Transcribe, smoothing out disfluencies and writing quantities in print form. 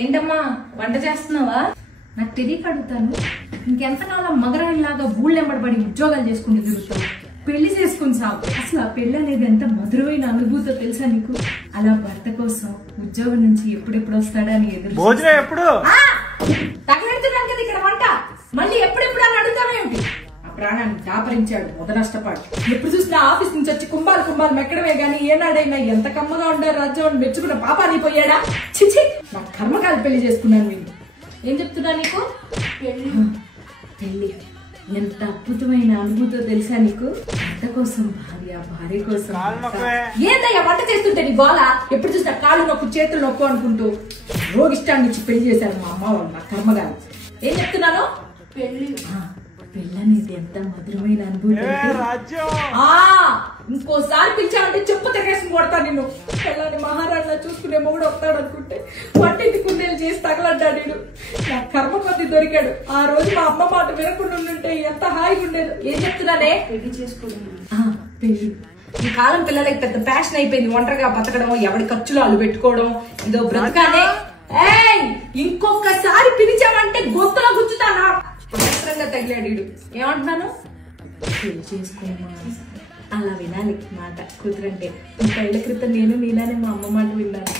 ఏంటమ్మా వంట చేస్తున్నావా? నాకు తెలియక అడుగుతాను. ఇంకెంతకాలం మగరాయిలాగా ఊళ్ళెంబడబడి ఉద్యోగాలు చేసుకుంటూ తిరుగుతావు? పెళ్లి చేసుకుని సాగు. అసలు ఆ పెళ్లి అనేది ఎంత మధురమైన అనుభూతో తెలుసా నీకు? అలా భర్త కోసం ఉద్యోగం నుంచి ఎప్పుడెప్పుడు వస్తాడా అని ఎదురు తగలెడుతున్నాను కదా ఇక్కడ వంట. మళ్ళీ ఎప్పుడెప్పుడు అని అడుగుతావేమిటి? ఆ ప్రాణాన్ని దాపరించాడు మొద నష్టపాడు. ఎప్పుడు చూసినా ఆఫీస్ నుంచి వచ్చి కుంభాలు మెక్కడమే గానీ ఏనాడైనా ఎంత కమ్మగా ఉండారు రాజ్యం మెచ్చుకున్న పాపాని పోయాడా? చిచి, నా కర్మకాలు పెళ్లి చేసుకున్నాను. నేను ఏం చెప్తున్నా నీకు? పెళ్లి ఎంత అద్భుతమైన అనుభూతో తెలుసా నీకు? భర్త కోసం భార్య కోసం. ఏందయ్యా వంట చేస్తుంటే నీ గోళ? ఎప్పుడు చూసినా కాళ్ళు నొక్కు చేతులు నొక్కు అనుకుంటూ రోగిష్టాన్ని ఇచ్చి పెళ్లి చేశారు మా అమ్మ వాళ్ళు. నా కర్మగారు. ఏం చెప్తున్నాను? పెళ్లి అనేది ఎంత మధురమైన అనుభూతి. ఇంకోసారి పిలిచామంటే చెప్పు తెగేసి కొడతా నిన్ను. పిల్లని మహారాణిలా చూసుకునే మొగుడు వస్తాడు అనుకుంటే వంటింటి కుందేలు చేసి తగలంటాడు నేను. నా కర్మ కొద్ది దొరికాడు. ఆ రోజు మా అమ్మ మాట వినకుండా ఉంటే ఎంత హాయిగా ఉండేది. ఏం చెప్తున్నానే? పెళ్లి చేసుకోవడం. పెళ్లి ఈ కాలం పిల్లలకి పెద్ద ఫ్యాషన్ అయిపోయింది. ఒంటరిగా బతకడం, ఎవరి ఖర్చులు వాళ్ళు పెట్టుకోవడం, ఇదో బ్రతకానే. ఇంకొకసారి పిలిచామంటే గొంతులో గుచ్చుతానా? అవసరంగా తగిలాడు. ఏమంటున్నాను? పెళ్లి చేసుకోమా అలా వినాలి మాట కూతురంటే. 30 ఏళ్ల క్రితం నేను నీలానే మా అమ్మ మాట విన్నాను.